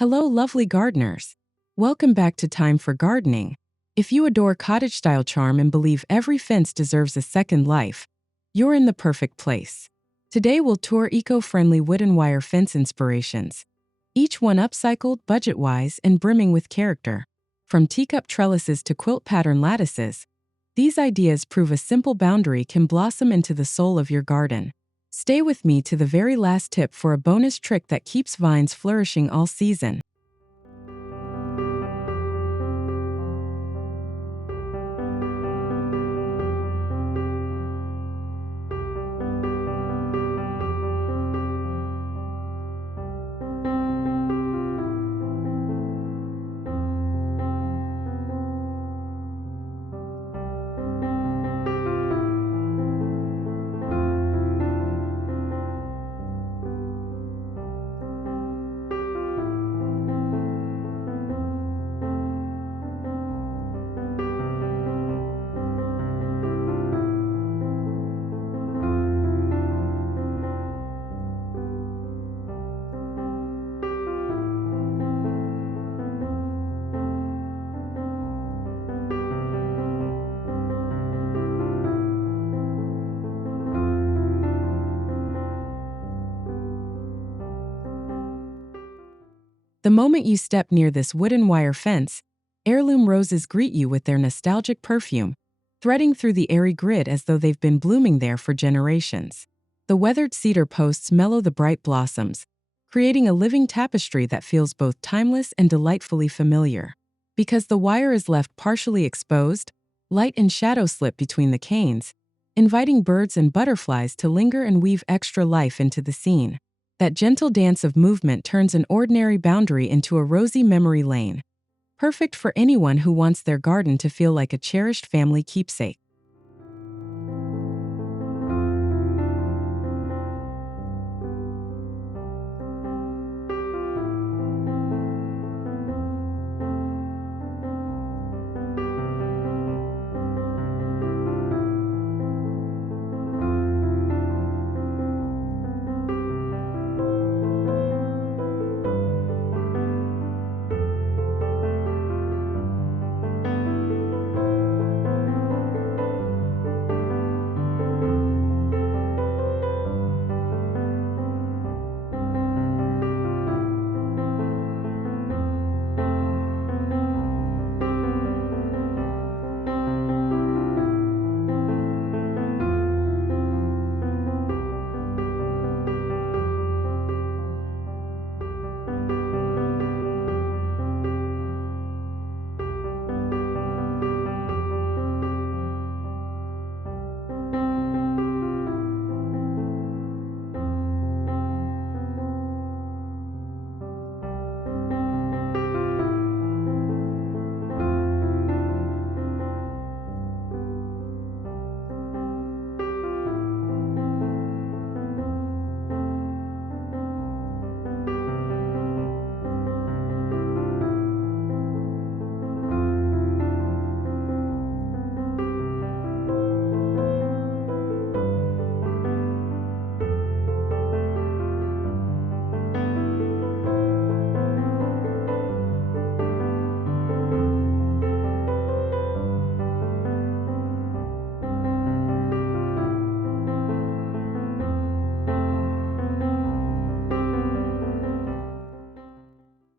Hello, lovely gardeners. Welcome back to Time for Gardening. If you adore cottage-style charm and believe every fence deserves a second life, you're in the perfect place. Today we'll tour eco-friendly wooden wire fence inspirations, each one upcycled, budget-wise, and brimming with character. From teacup trellises to quilt-pattern lattices, these ideas prove a simple boundary can blossom into the soul of your garden. Stay with me to the very last tip for a bonus trick that keeps vines flourishing all season. The moment you step near this wooden wire fence, heirloom roses greet you with their nostalgic perfume, threading through the airy grid as though they've been blooming there for generations. The weathered cedar posts mellow the bright blossoms, creating a living tapestry that feels both timeless and delightfully familiar. Because the wire is left partially exposed, light and shadow slip between the canes, inviting birds and butterflies to linger and weave extra life into the scene. That gentle dance of movement turns an ordinary boundary into a rosy memory lane, perfect for anyone who wants their garden to feel like a cherished family keepsake.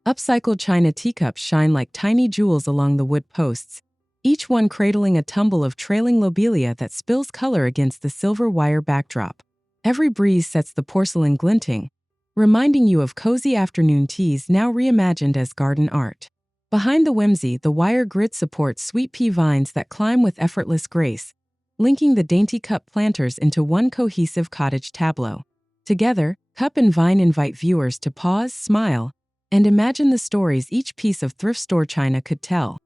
Upcycled china teacups shine like tiny jewels along the wood posts, each one cradling a tumble of trailing lobelia that spills color against the silver wire backdrop. Every breeze sets the porcelain glinting, reminding you of cozy afternoon teas now reimagined as garden art. Behind the whimsy, the wire grid supports sweet pea vines that climb with effortless grace, linking the dainty cup planters into one cohesive cottage tableau. Together, cup and vine invite viewers to pause, smile, and imagine the stories each piece of thrift store china could tell.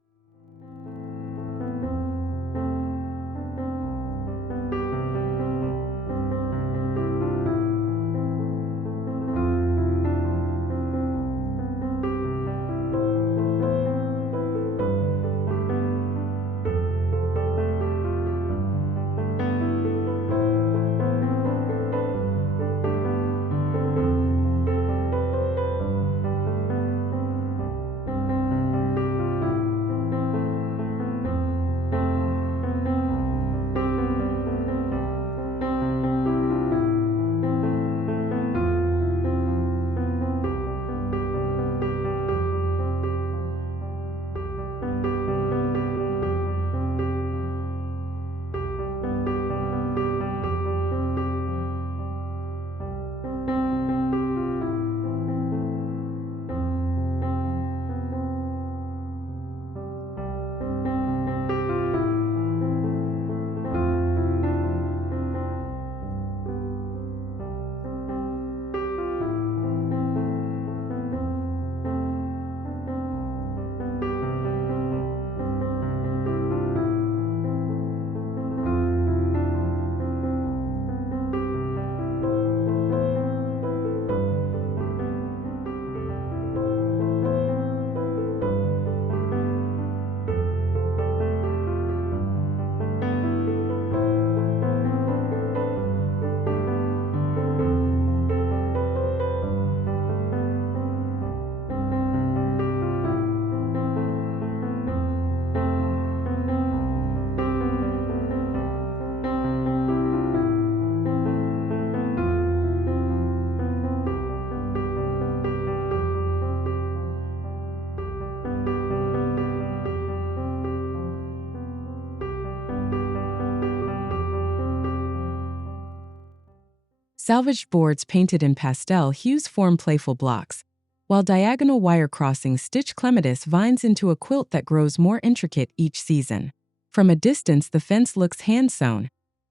Salvaged boards painted in pastel hues form playful blocks, while diagonal wire crossings stitch clematis vines into a quilt that grows more intricate each season. From a distance, the fence looks hand-sewn,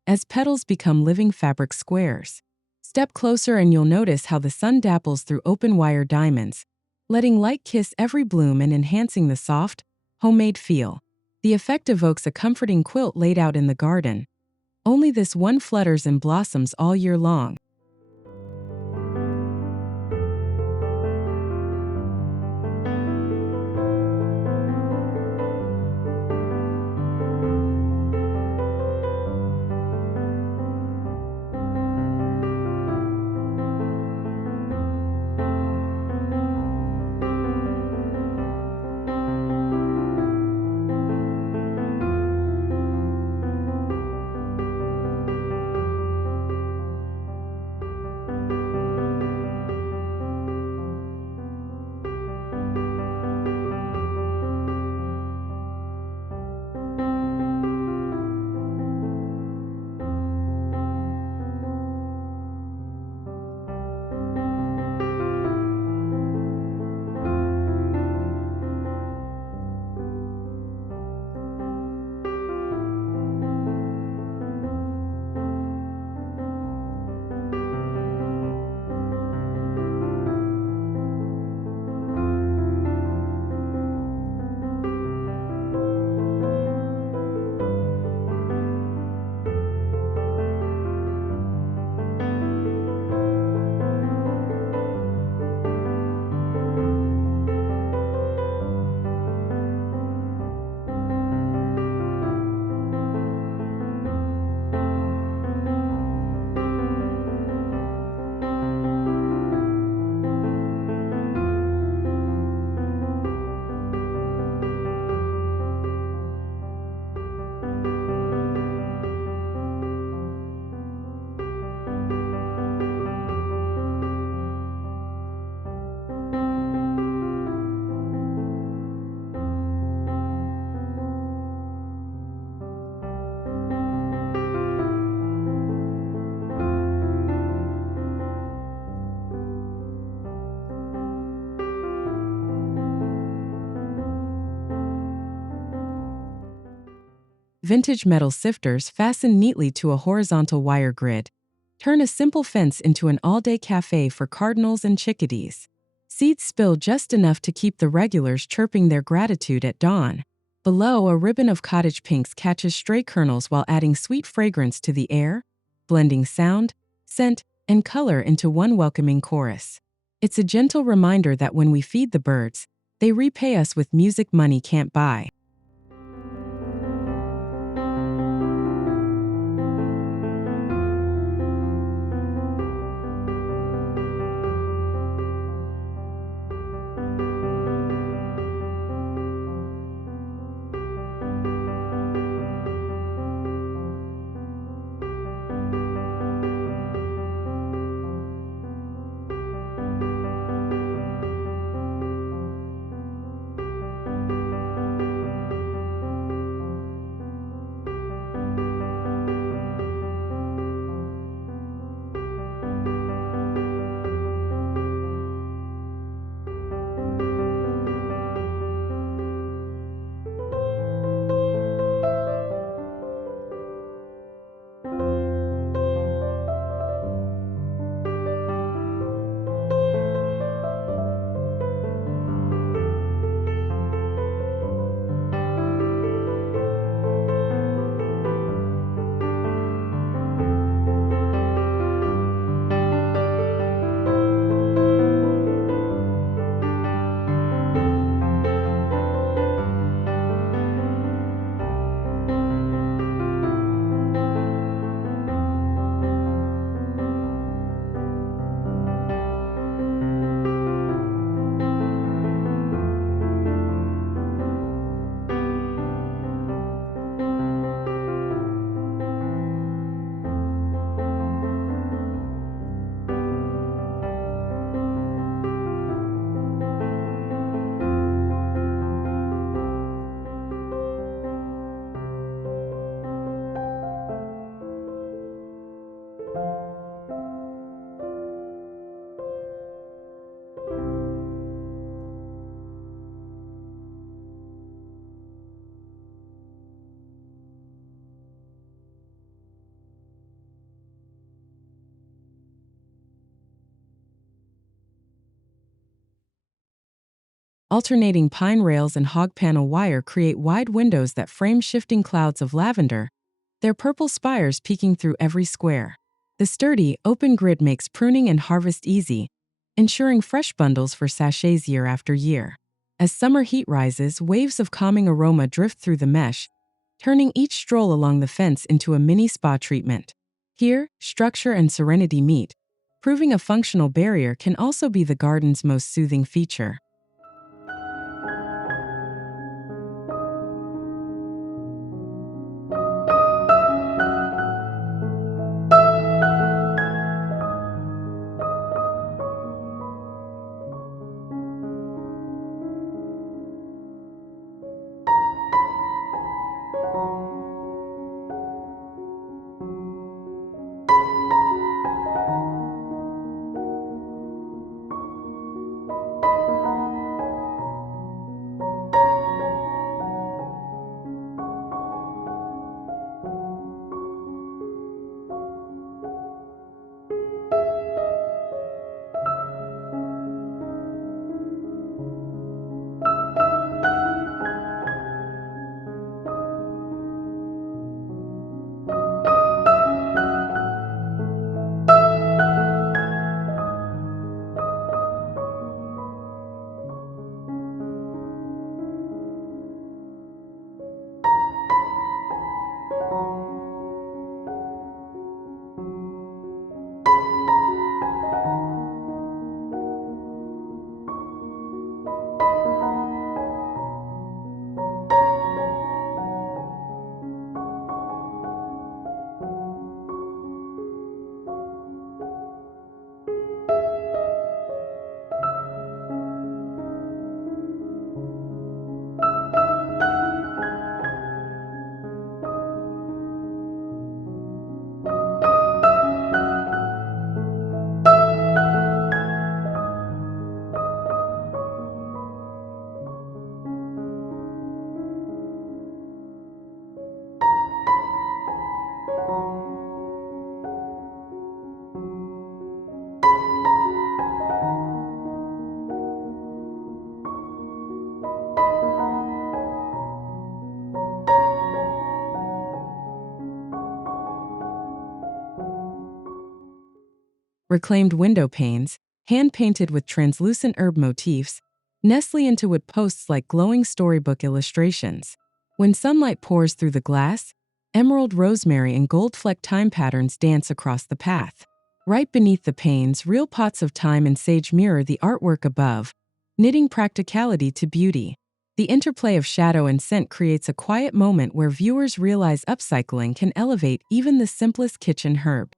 as petals become living fabric squares. Step closer and you'll notice how the sun dapples through open wire diamonds, letting light kiss every bloom and enhancing the soft, homemade feel. The effect evokes a comforting quilt laid out in the garden. Only this one flutters and blossoms all year long. Vintage metal sifters fasten neatly to a horizontal wire grid. Turn a simple fence into an all-day cafe for cardinals and chickadees. Seeds spill just enough to keep the regulars chirping their gratitude at dawn. Below, a ribbon of cottage pinks catches stray kernels while adding sweet fragrance to the air, blending sound, scent, and color into one welcoming chorus. It's a gentle reminder that when we feed the birds, they repay us with music money can't buy. Alternating pine rails and hog panel wire create wide windows that frame shifting clouds of lavender, their purple spires peeking through every square. The sturdy, open grid makes pruning and harvest easy, ensuring fresh bundles for sachets year after year. As summer heat rises, waves of calming aroma drift through the mesh, turning each stroll along the fence into a mini spa treatment. Here, structure and serenity meet, proving a functional barrier can also be the garden's most soothing feature. Reclaimed window panes, hand-painted with translucent herb motifs, nestle into wood posts like glowing storybook illustrations. When sunlight pours through the glass, emerald, rosemary, and gold-flecked thyme patterns dance across the path. Right beneath the panes, real pots of thyme and sage mirror the artwork above, knitting practicality to beauty. The interplay of shadow and scent creates a quiet moment where viewers realize upcycling can elevate even the simplest kitchen herb.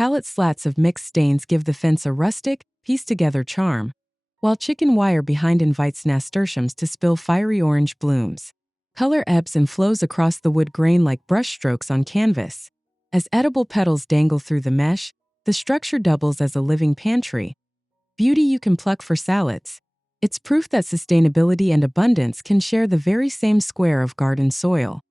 Pallet slats of mixed stains give the fence a rustic, pieced-together charm, while chicken wire behind invites nasturtiums to spill fiery orange blooms. Color ebbs and flows across the wood grain like brushstrokes on canvas. As edible petals dangle through the mesh, the structure doubles as a living pantry. Beauty you can pluck for salads. It's proof that sustainability and abundance can share the very same square of garden soil.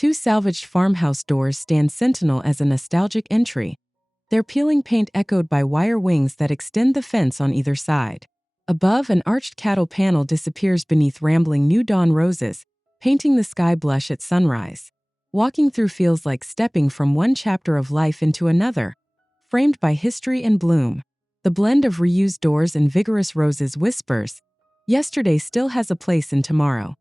Two salvaged farmhouse doors stand sentinel as a nostalgic entry, their peeling paint echoed by wire wings that extend the fence on either side. Above, an arched cattle panel disappears beneath rambling new dawn roses, painting the sky blush at sunrise. Walking through feels like stepping from one chapter of life into another, framed by history and bloom. The blend of reused doors and vigorous roses whispers, yesterday still has a place in tomorrow.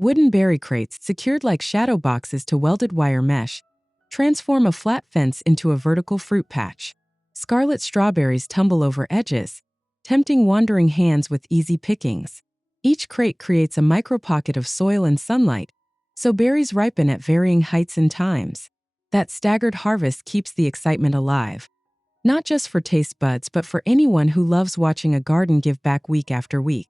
Wooden berry crates secured like shadow boxes to welded wire mesh transform a flat fence into a vertical fruit patch. Scarlet strawberries tumble over edges, tempting wandering hands with easy pickings. Each crate creates a micro-pocket of soil and sunlight, so berries ripen at varying heights and times. That staggered harvest keeps the excitement alive, not just for taste buds but for anyone who loves watching a garden give back week after week.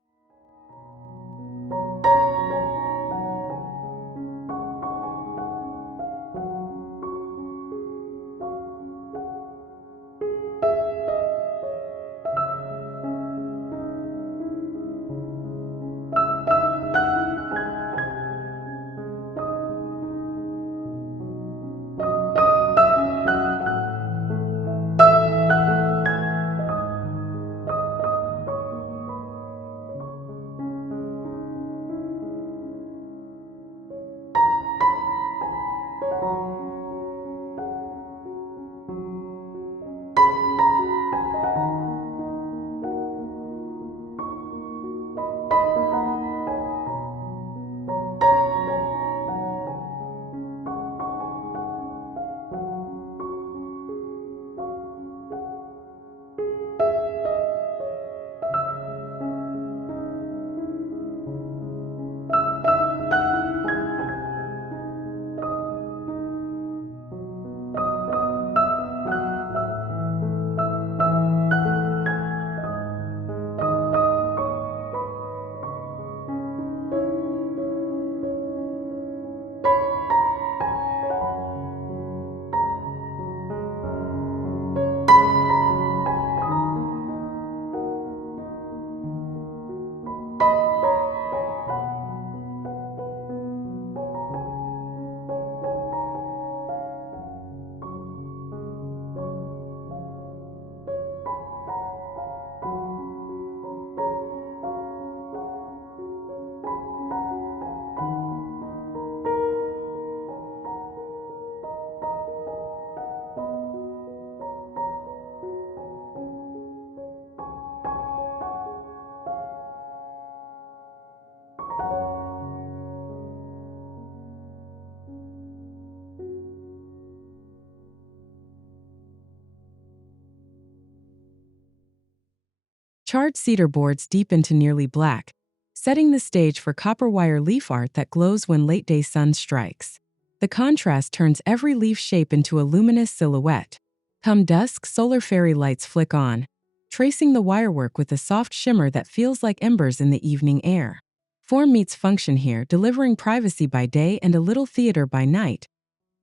Charred cedar boards deepen to nearly black, setting the stage for copper wire leaf art that glows when late-day sun strikes. The contrast turns every leaf shape into a luminous silhouette. Come dusk, solar fairy lights flick on, tracing the wirework with a soft shimmer that feels like embers in the evening air. Form meets function here, delivering privacy by day and a little theater by night,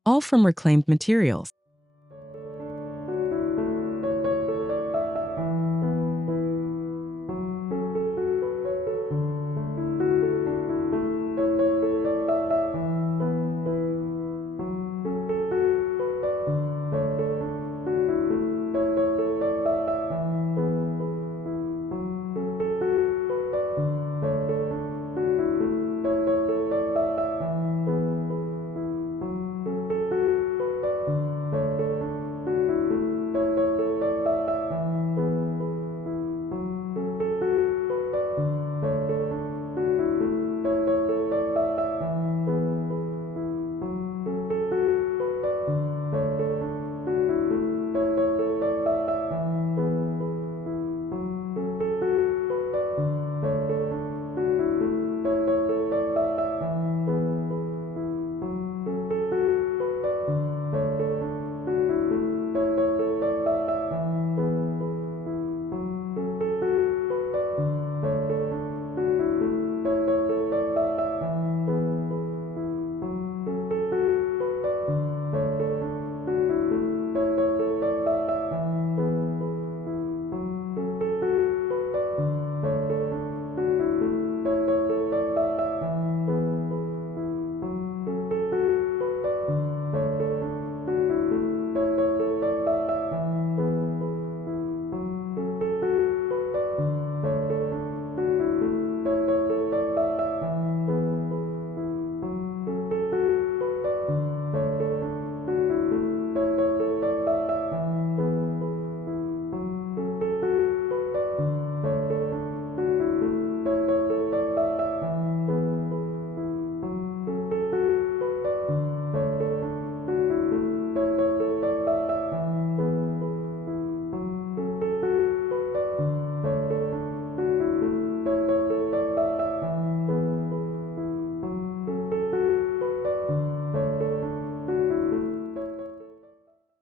all from reclaimed materials. Thank you. うん。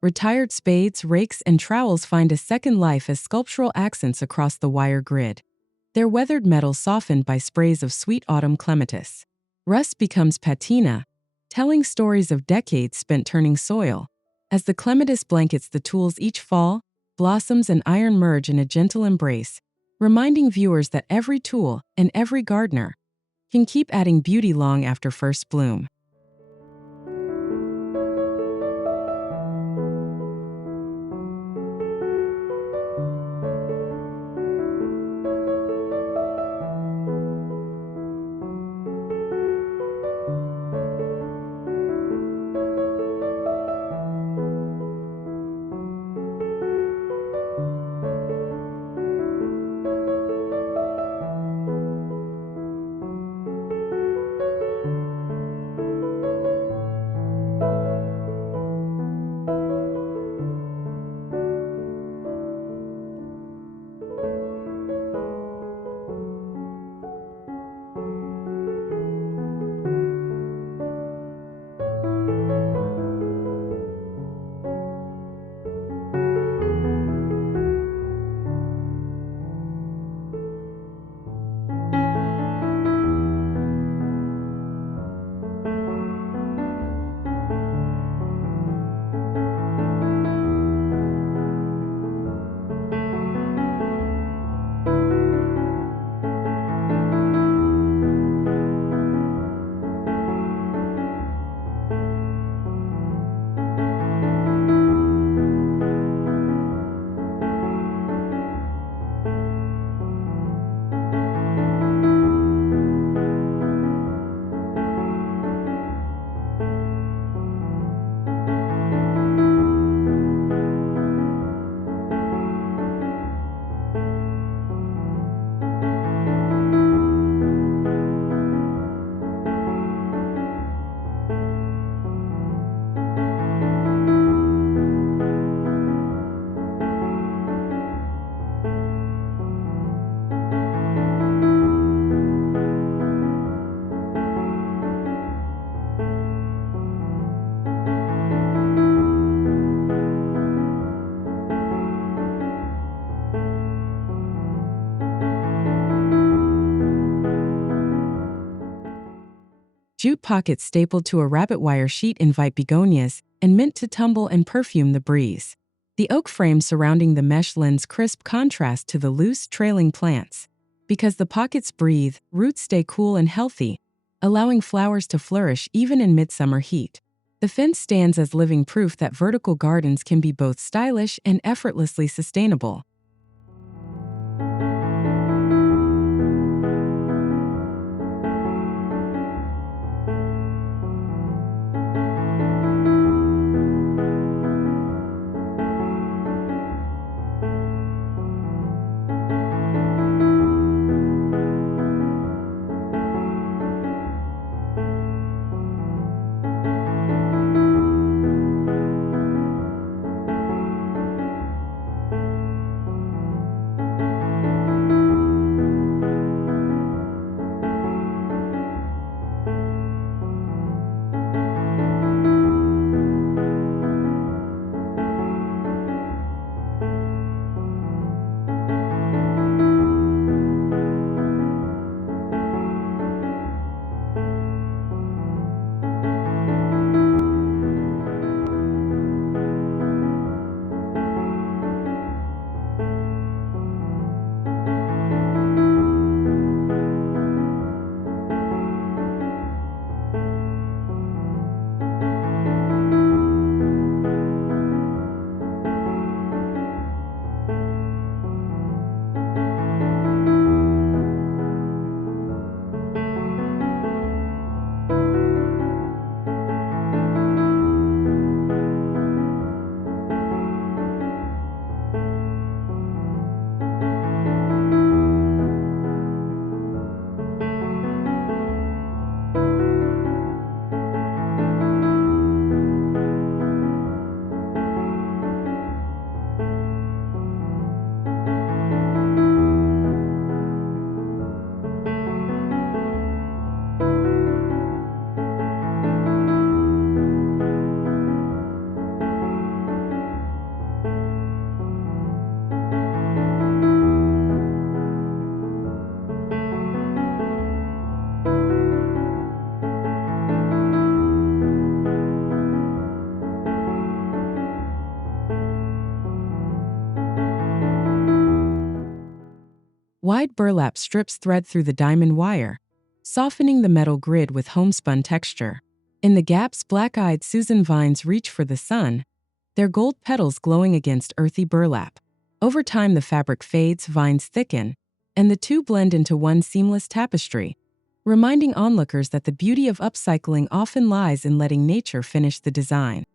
Retired spades, rakes, and trowels find a second life as sculptural accents across the wire grid. Their weathered metal softened by sprays of sweet autumn clematis. Rust becomes patina, telling stories of decades spent turning soil. As the clematis blankets the tools each fall, blossoms and iron merge in a gentle embrace, reminding viewers that every tool and every gardener can keep adding beauty long after first bloom. Jute pockets stapled to a rabbit wire sheet invite begonias and mint to tumble and perfume the breeze. The oak frame surrounding the mesh lends crisp contrast to the loose, trailing plants. Because the pockets breathe, roots stay cool and healthy, allowing flowers to flourish even in midsummer heat. The fence stands as living proof that vertical gardens can be both stylish and effortlessly sustainable. Wide burlap strips thread through the diamond wire, softening the metal grid with homespun texture. In the gaps, black-eyed Susan vines reach for the sun, their gold petals glowing against earthy burlap. Over time, the fabric fades, vines thicken, and the two blend into one seamless tapestry, reminding onlookers that the beauty of upcycling often lies in letting nature finish the design.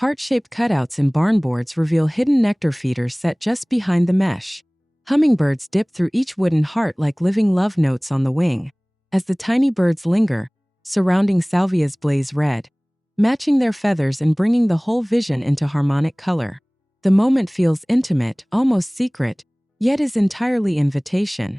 Heart-shaped cutouts in barn boards reveal hidden nectar feeders set just behind the mesh. Hummingbirds dip through each wooden heart like living love notes on the wing. As the tiny birds linger, surrounding salvias blaze red, matching their feathers and bringing the whole vision into harmonic color. The moment feels intimate, almost secret, yet is entirely invitation.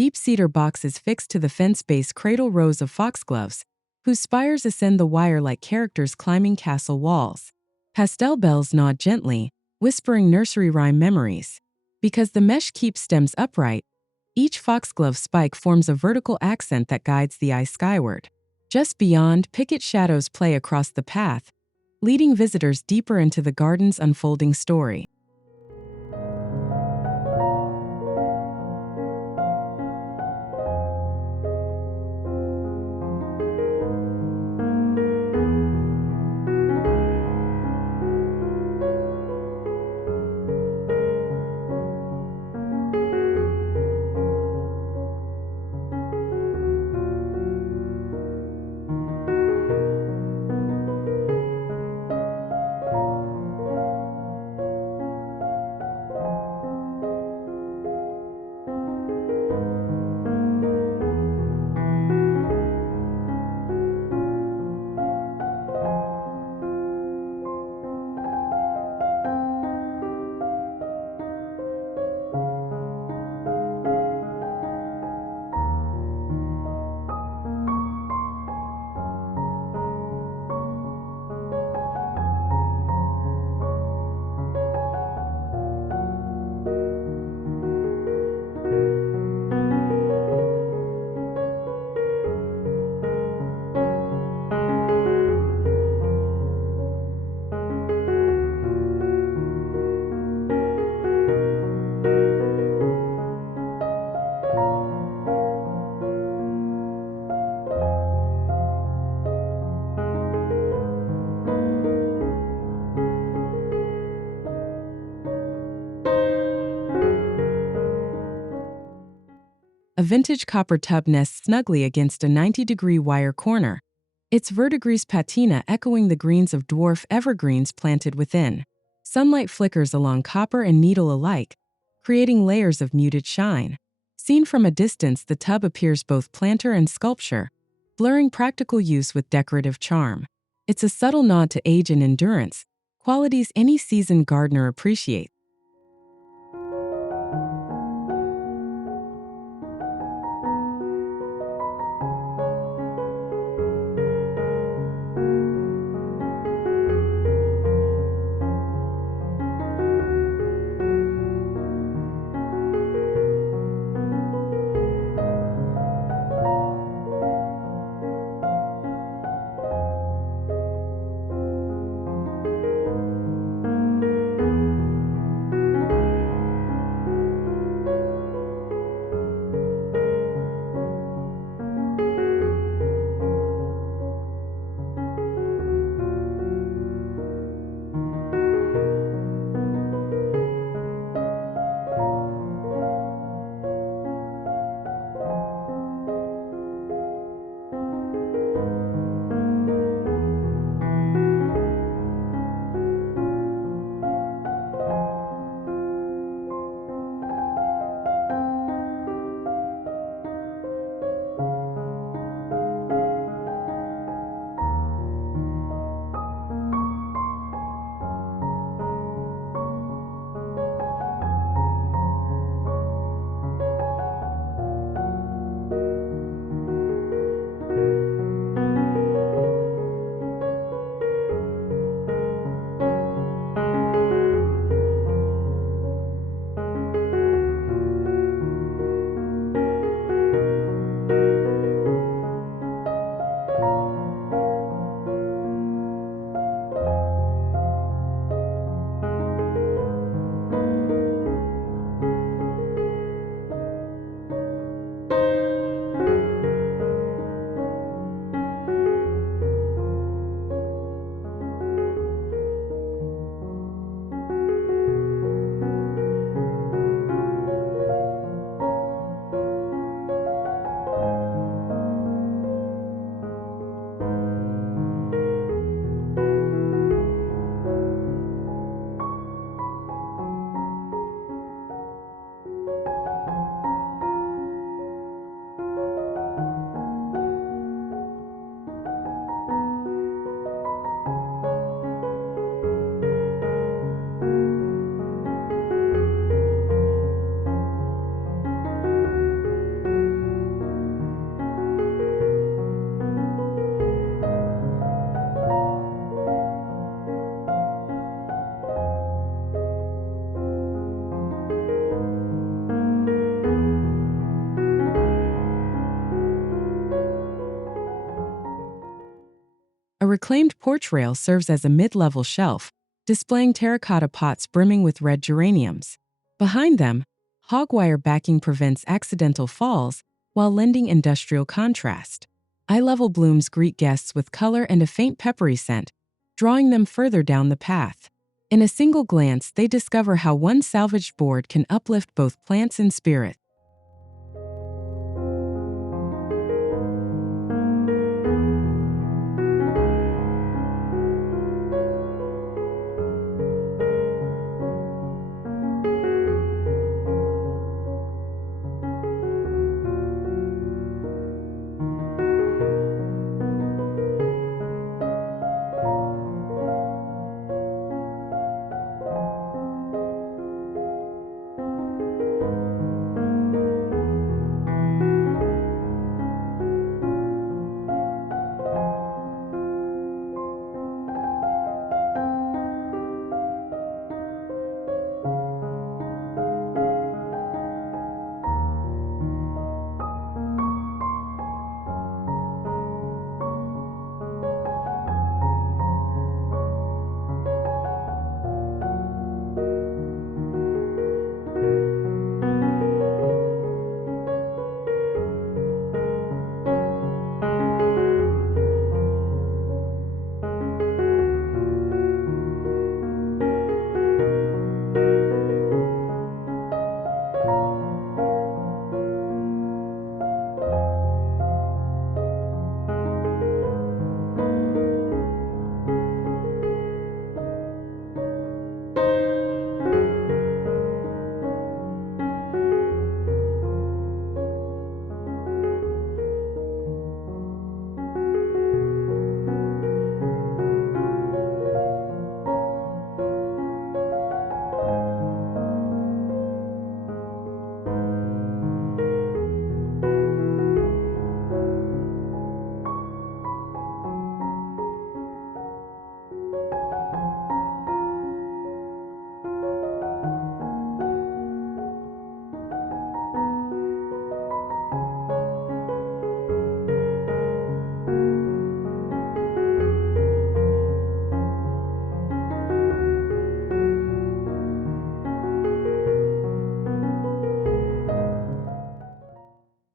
deep cedar boxes fixed to the fence base cradle rows of foxgloves, whose spires ascend the wire like characters climbing castle walls. Pastel bells nod gently, whispering nursery rhyme memories. Because the mesh keeps stems upright, each foxglove spike forms a vertical accent that guides the eye skyward. Just beyond, picket shadows play across the path, leading visitors deeper into the garden's unfolding story. A vintage copper tub nests snugly against a 90-degree wire corner, its verdigris patina echoing the greens of dwarf evergreens planted within. Sunlight flickers along copper and needle alike, creating layers of muted shine. Seen from a distance, the tub appears both planter and sculpture, blurring practical use with decorative charm. It's a subtle nod to age and endurance, qualities any seasoned gardener appreciates. reclaimed porch rail serves as a mid-level shelf, displaying terracotta pots brimming with red geraniums. Behind them, hog wire backing prevents accidental falls while lending industrial contrast. Eye-level blooms greet guests with color and a faint peppery scent, drawing them further down the path. In a single glance, they discover how one salvaged board can uplift both plants and spirit.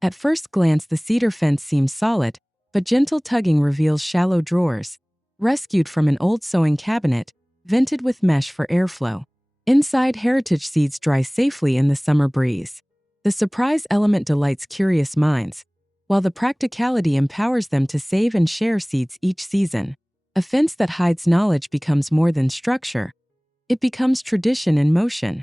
At first glance, the cedar fence seems solid, but gentle tugging reveals shallow drawers, rescued from an old sewing cabinet, vented with mesh for airflow. Inside, heritage seeds dry safely in the summer breeze. The surprise element delights curious minds, while the practicality empowers them to save and share seeds each season. A fence that hides knowledge becomes more than structure. It becomes tradition in motion.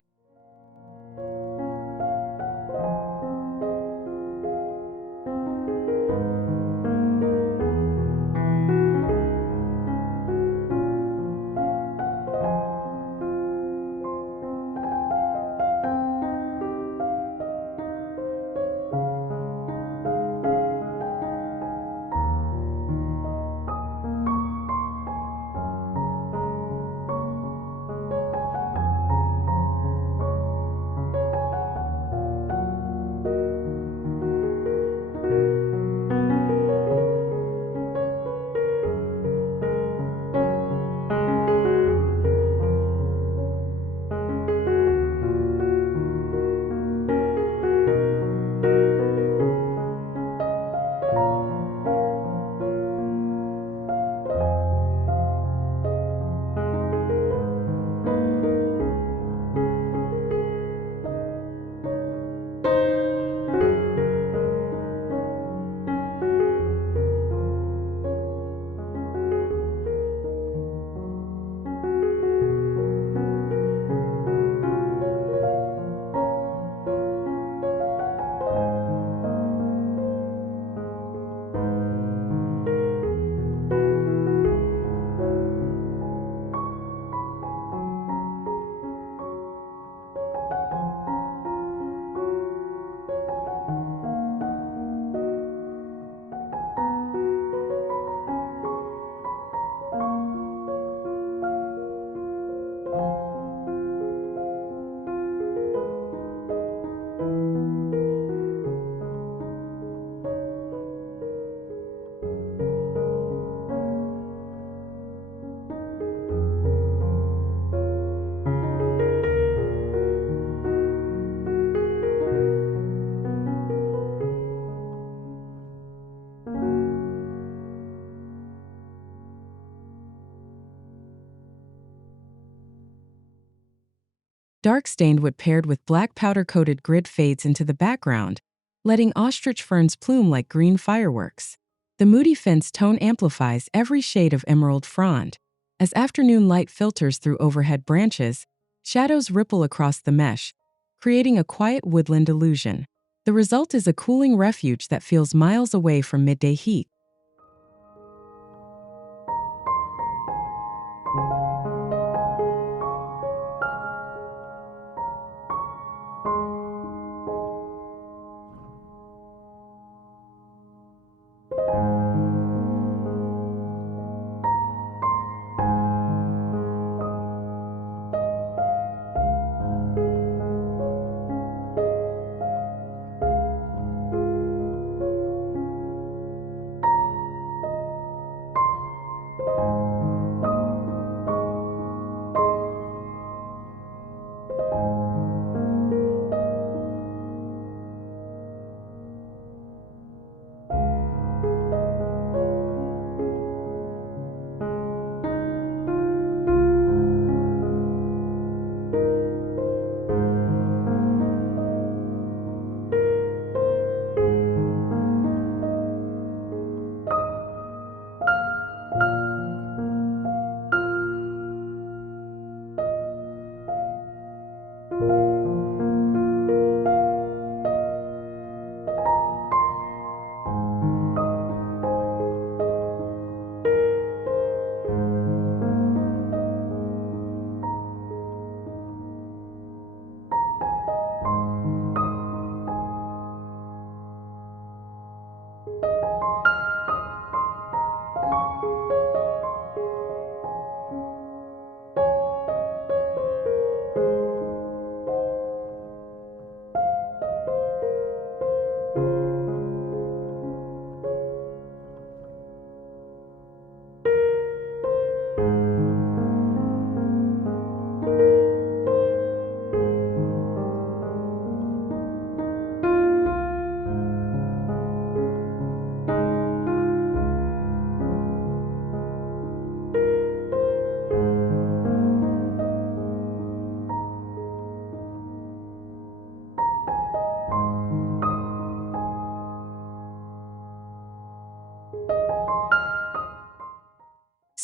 Dark stained wood paired with black powder-coated grid fades into the background, letting ostrich ferns plume like green fireworks. The moody fence tone amplifies every shade of emerald frond. As afternoon light filters through overhead branches, shadows ripple across the mesh, creating a quiet woodland illusion. The result is a cooling refuge that feels miles away from midday heat.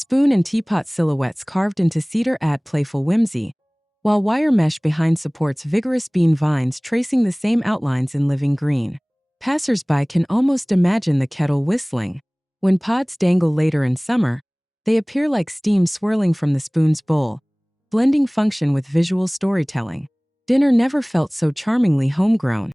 Spoon and teapot silhouettes carved into cedar add playful whimsy, while wire mesh behind supports vigorous bean vines tracing the same outlines in living green. Passers-by can almost imagine the kettle whistling. When pods dangle later in summer, they appear like steam swirling from the spoon's bowl, blending function with visual storytelling. Dinner never felt so charmingly homegrown.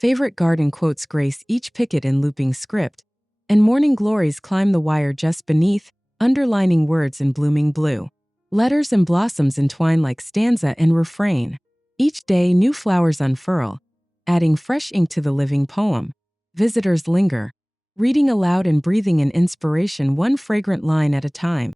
Favorite garden quotes grace each picket in looping script, and morning glories climb the wire just beneath, underlining words in blooming blue. Letters and blossoms entwine like stanza and refrain. Each day, new flowers unfurl, adding fresh ink to the living poem. Visitors linger, reading aloud and breathing in inspiration one fragrant line at a time.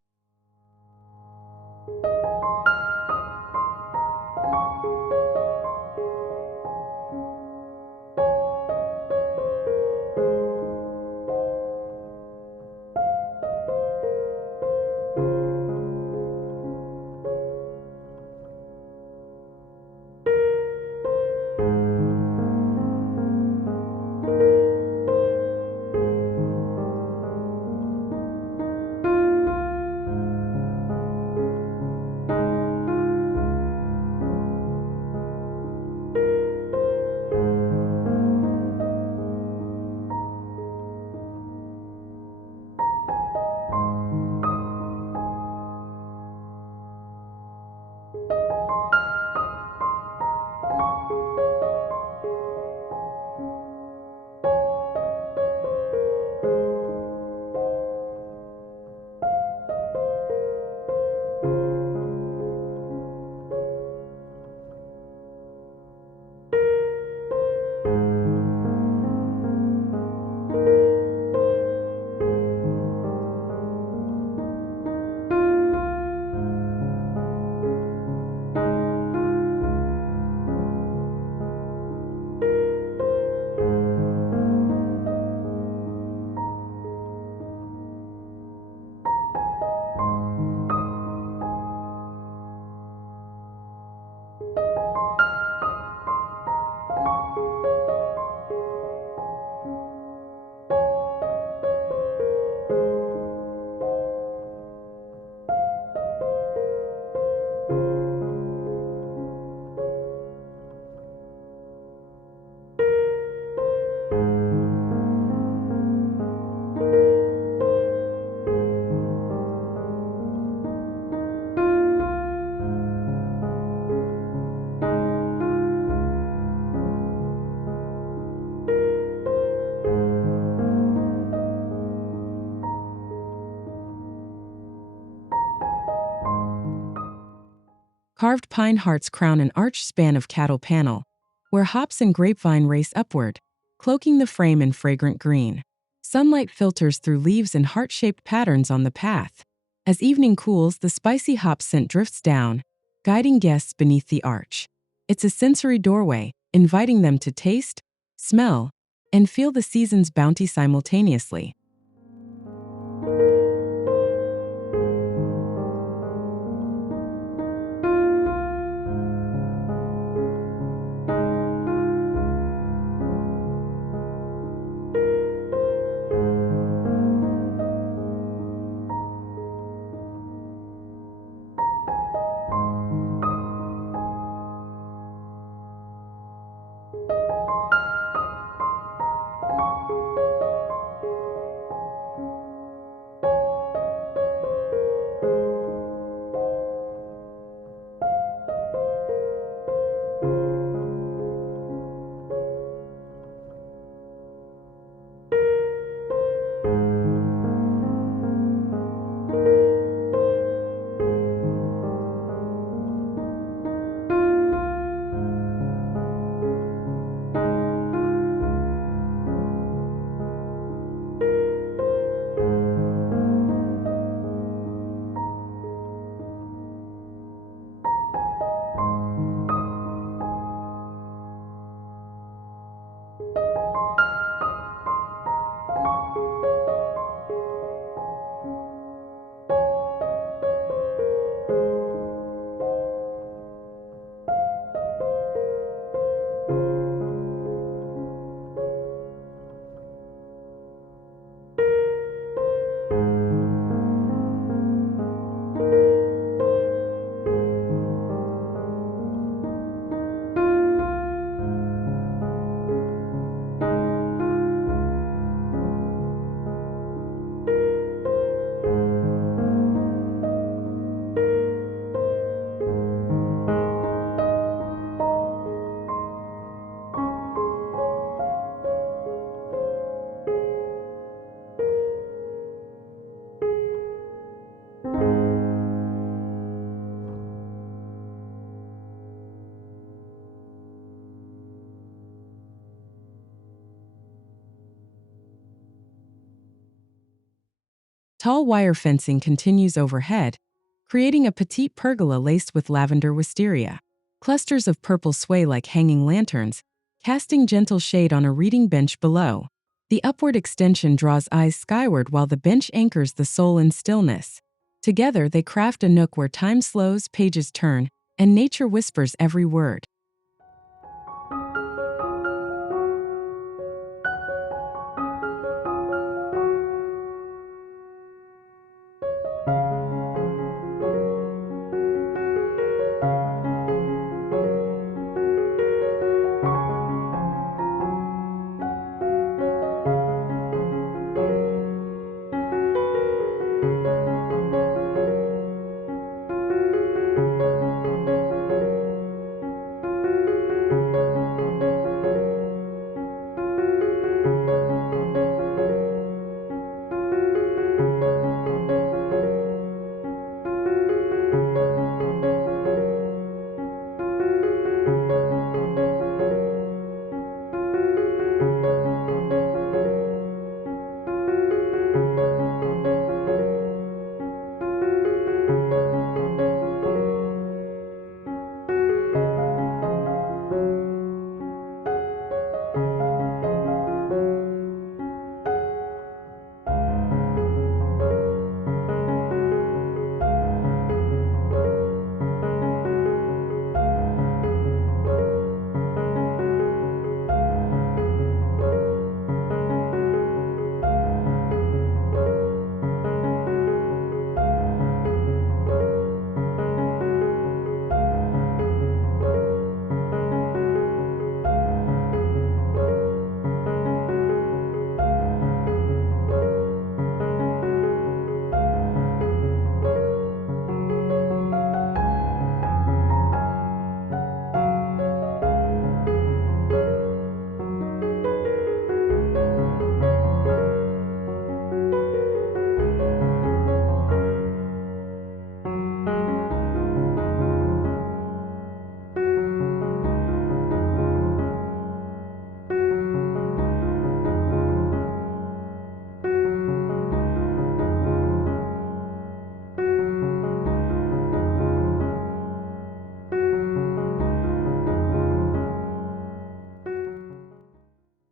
Carved pine hearts crown an arched span of cattle panel, where hops and grapevine race upward, cloaking the frame in fragrant green. Sunlight filters through leaves in heart-shaped patterns on the path. As evening cools, the spicy hop scent drifts down, guiding guests beneath the arch. It's a sensory doorway, inviting them to taste, smell, and feel the season's bounty simultaneously. Tall wire fencing continues overhead, creating a petite pergola laced with lavender wisteria. Clusters of purple sway like hanging lanterns, casting gentle shade on a reading bench below. The upward extension draws eyes skyward while the bench anchors the soul in stillness. Together they craft a nook where time slows, pages turn, and nature whispers every word.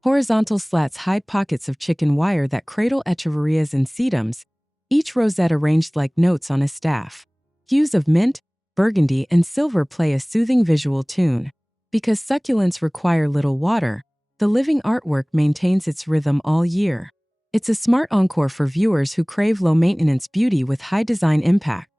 Horizontal slats hide pockets of chicken wire that cradle echeverias and sedums, each rosette arranged like notes on a staff. Hues of mint, burgundy, and silver play a soothing visual tune. Because succulents require little water, the living artwork maintains its rhythm all year. It's a smart encore for viewers who crave low-maintenance beauty with high design impact.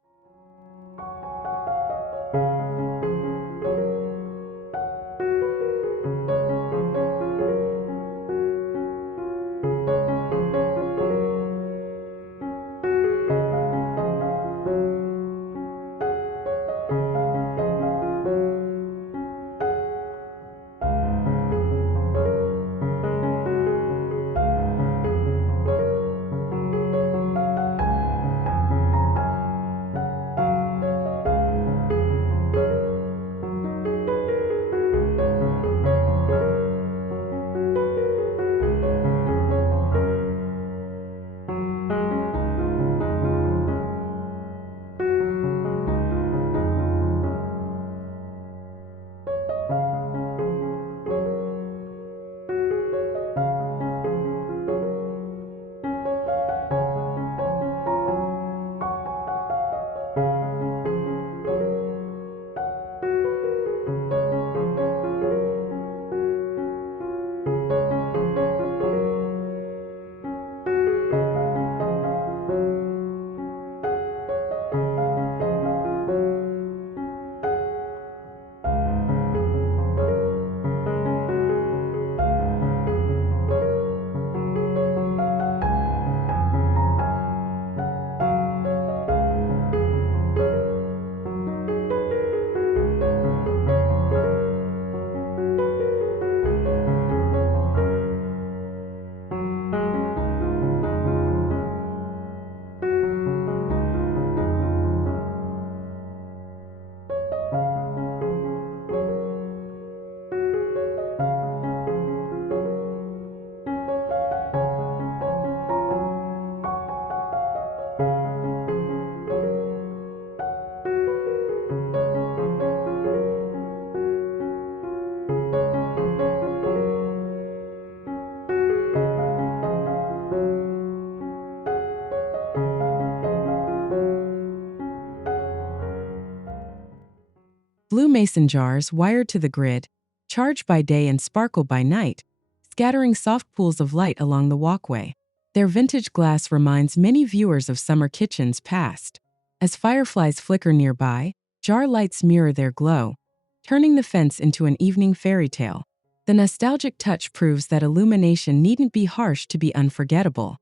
Blue mason jars wired to the grid, charge by day and sparkle by night, scattering soft pools of light along the walkway. Their vintage glass reminds many viewers of summer kitchens past. As fireflies flicker nearby, jar lights mirror their glow, turning the fence into an evening fairy tale. The nostalgic touch proves that illumination needn't be harsh to be unforgettable.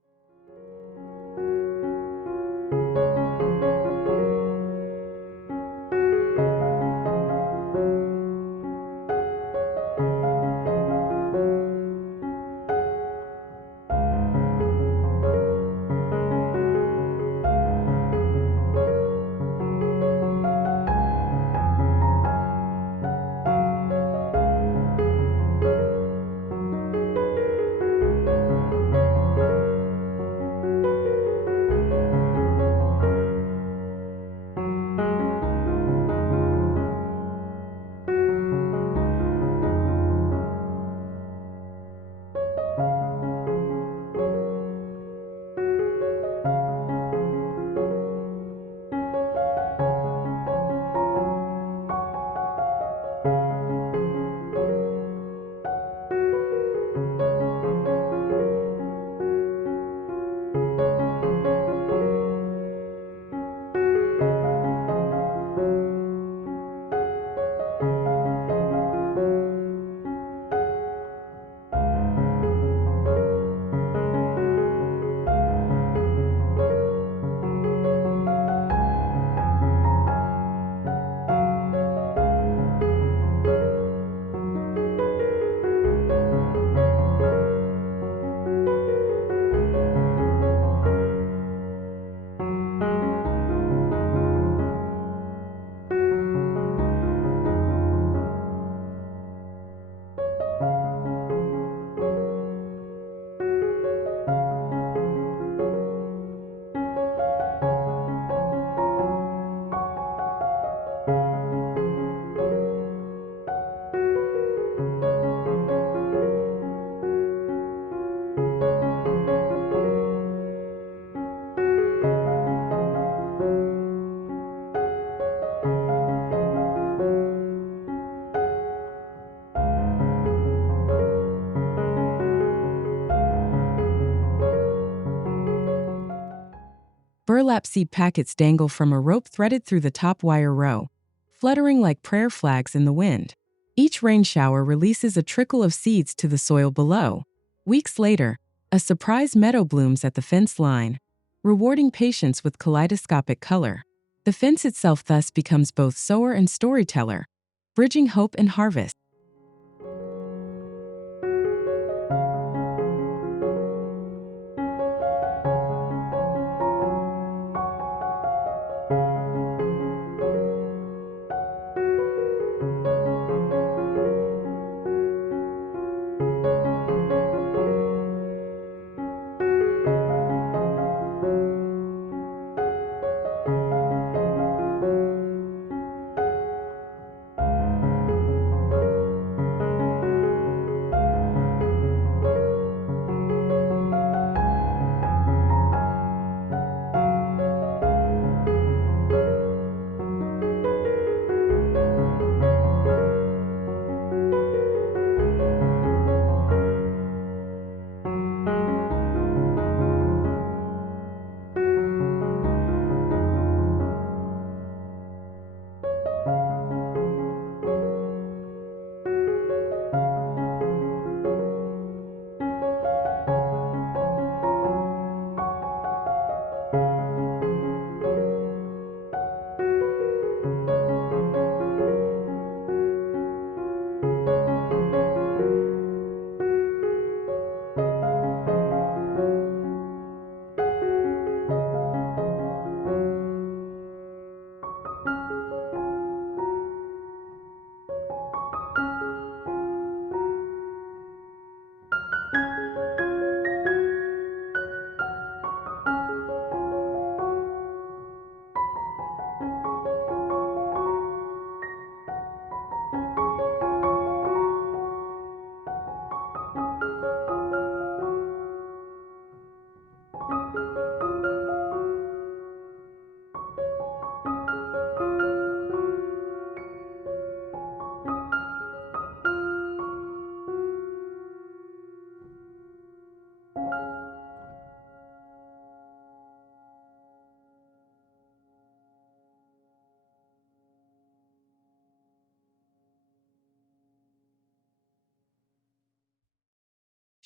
Burlap seed packets dangle from a rope threaded through the top wire row, fluttering like prayer flags in the wind. Each rain shower releases a trickle of seeds to the soil below. Weeks later, a surprise meadow blooms at the fence line, rewarding patience with kaleidoscopic color. The fence itself thus becomes both sower and storyteller, bridging hope and harvest.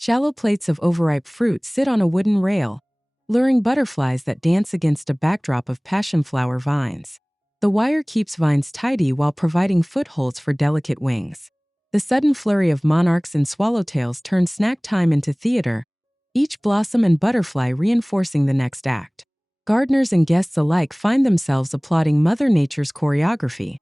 Shallow plates of overripe fruit sit on a wooden rail, luring butterflies that dance against a backdrop of passionflower vines. The wire keeps vines tidy while providing footholds for delicate wings. The sudden flurry of monarchs and swallowtails turns snack time into theater, each blossom and butterfly reinforcing the next act. Gardeners and guests alike find themselves applauding Mother Nature's choreography.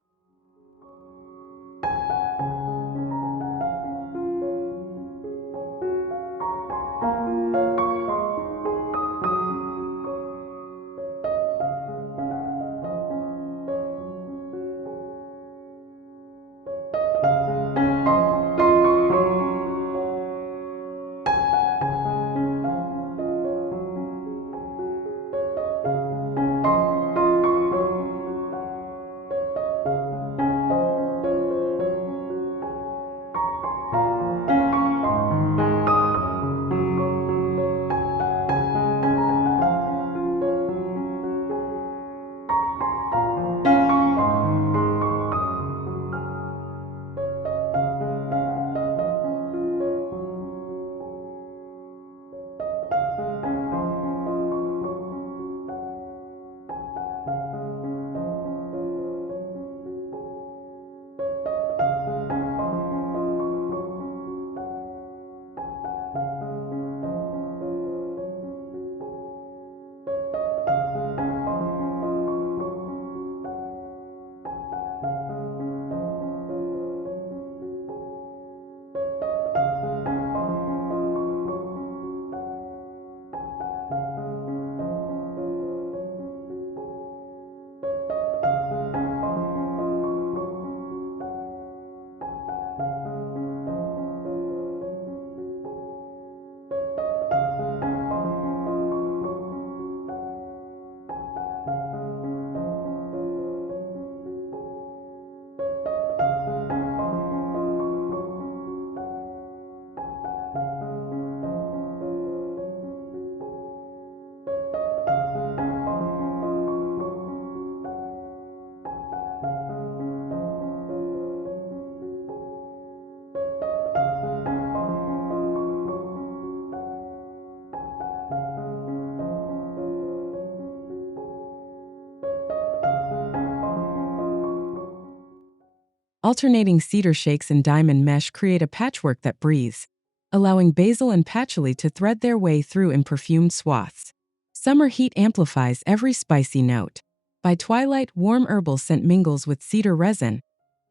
Alternating cedar shakes and diamond mesh create a patchwork that breathes, allowing basil and patchouli to thread their way through in perfumed swaths. Summer heat amplifies every spicy note. By twilight, warm herbal scent mingles with cedar resin,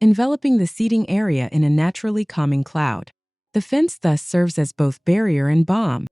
enveloping the seating area in a naturally calming cloud. The fence thus serves as both barrier and balm.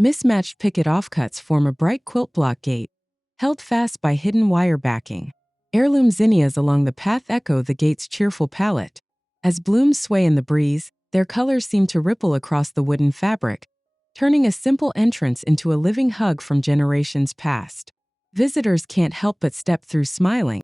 Mismatched picket offcuts form a bright quilt block gate, held fast by hidden wire backing. Heirloom zinnias along the path echo the gate's cheerful palette. As blooms sway in the breeze, their colors seem to ripple across the wooden fabric, turning a simple entrance into a living hug from generations past. Visitors can't help but step through smiling.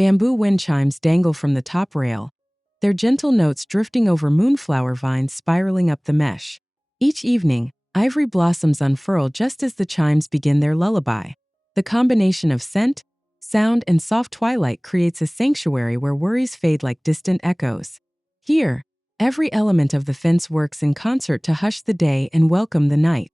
Bamboo wind chimes dangle from the top rail, their gentle notes drifting over moonflower vines spiraling up the mesh. Each evening, ivory blossoms unfurl just as the chimes begin their lullaby. The combination of scent, sound, and soft twilight creates a sanctuary where worries fade like distant echoes. Here, every element of the fence works in concert to hush the day and welcome the night.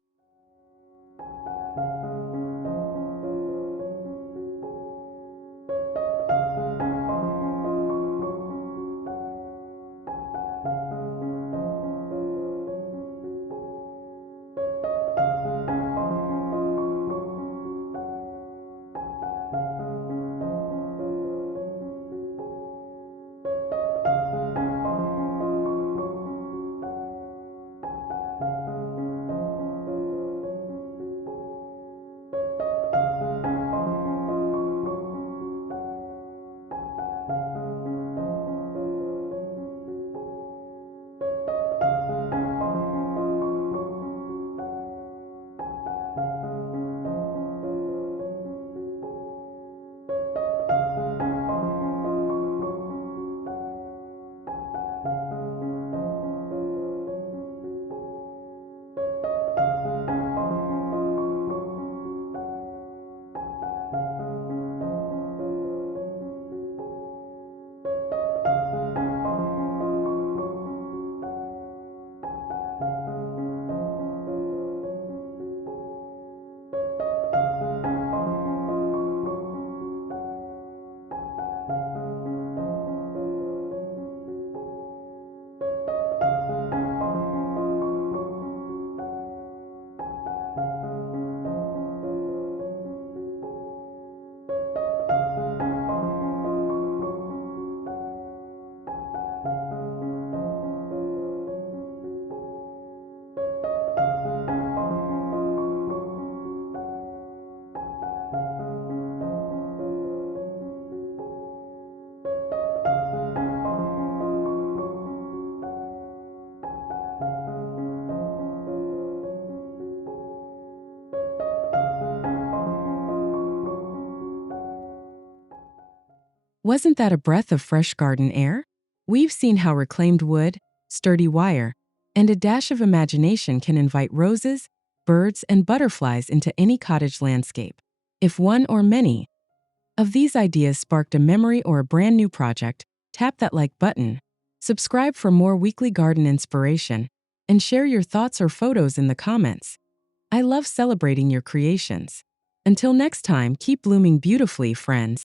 Wasn't that a breath of fresh garden air? We've seen how reclaimed wood, sturdy wire, and a dash of imagination can invite roses, birds, and butterflies into any cottage landscape. If one or many of these ideas sparked a memory or a brand new project, tap that like button. Subscribe for more weekly garden inspiration, and share your thoughts or photos in the comments. I love celebrating your creations. Until next time, keep blooming beautifully, friends.